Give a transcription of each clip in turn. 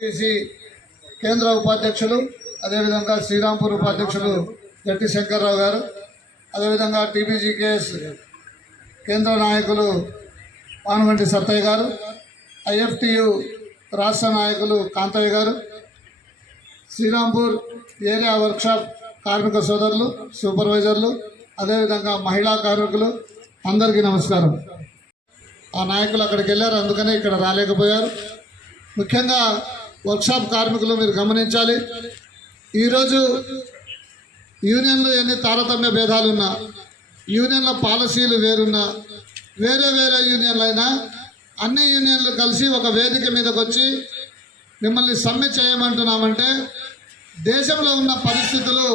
TC కేంద్ర ఉపాధ్యక్షులు అదేవిధంగా శ్రీరాంపూర్ ఉపాధ్యక్షులు జట్టి శంకర్రావు గారు, అదేవిధంగా టీబీజీకేఎస్ కేంద్ర నాయకులు పానుగంటి సత్తయ్య గారు, ఐఎఫ్టియు రాష్ట్ర నాయకులు కాంతయ్య గారు, శ్రీరాంపూర్ ఏరియా వర్క్షాప్ కార్మిక సోదరులు, సూపర్వైజర్లు, అదేవిధంగా మహిళా కార్మికులు అందరికీ నమస్కారం. ఆ నాయకులు అక్కడికి వెళ్ళారు, అందుకనే ఇక్కడ రాలేకపోయారు. ముఖ్యంగా వర్క్షాప్ కార్మికులు మీరు గమనించాలి, ఈరోజు యూనియన్లు ఎన్ని తారతమ్య భేదాలున్నా, యూనియన్ల పాలసీలు వేరున్నా, వేరే వేరే యూనియన్లు అయినా అన్ని యూనియన్లు కలిసి ఒక వేదిక మీదకి వచ్చి మిమ్మల్ని సమ్మె చేయమంటున్నామంటే దేశంలో ఉన్న పరిస్థితులు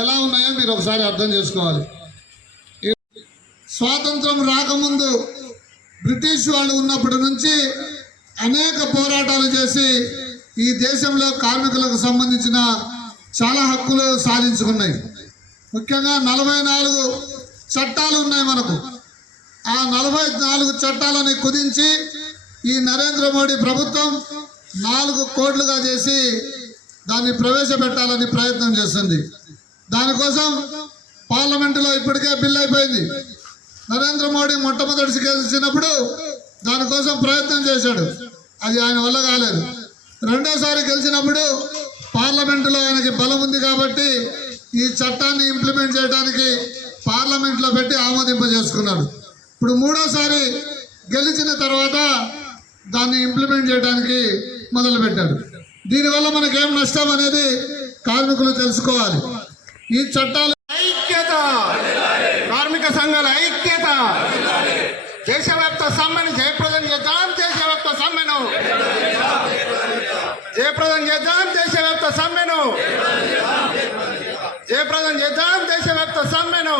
ఎలా ఉన్నాయో మీరు ఒకసారి అర్థం చేసుకోవాలి. స్వాతంత్రం రాకముందు బ్రిటిష్ వాళ్ళు ఉన్నప్పటి నుంచి అనేక పోరాటాలు చేసి ఈ దేశంలో కార్మికులకు సంబంధించిన చాలా హక్కులు సాధించుకున్నాయి. ముఖ్యంగా 44 చట్టాలు ఉన్నాయి మనకు. ఆ 44 చట్టాలని కుదించి ఈ నరేంద్ర మోడీ ప్రభుత్వం 4 కోట్లుగా చేసి దాన్ని ప్రవేశపెట్టాలని ప్రయత్నం చేస్తుంది. దానికోసం పార్లమెంటులో ఇప్పటికే బిల్ అయిపోయింది. నరేంద్ర మోడీ మొట్టమొదటి గెలిచినప్పుడు దానికోసం ప్రయత్నం చేశాడు, అది ఆయన వల్ల కాలేదు. రెండోసారి గెలిచినప్పుడు పార్లమెంటులో ఆయనకి బలం ఉంది కాబట్టి ఈ చట్టాన్ని ఇంప్లిమెంట్ చేయడానికి పార్లమెంట్లో పెట్టి ఆమోదింపజేసుకున్నాడు. ఇప్పుడు మూడోసారి గెలిచిన తర్వాత దాన్ని ఇంప్లిమెంట్ చేయడానికి మొదలుపెట్టాడు. దీనివల్ల మనకేం నష్టం అనేది కార్మికులు తెలుసుకోవాలి. ఈ చట్టాలు ఐక్యత, కార్మిక సంఘాల ఐక్యత, దేశవ్యాప్త సమ్మెను జయప్రదం చేద్దాం. దేశవ్యాప్త సమ్మెను జయప్రదం చేద్దాం. దేశవ్యాప్త సమ్మెను జయప్రదం చేద్దాం. దేశవ్యాప్త సమ్మెను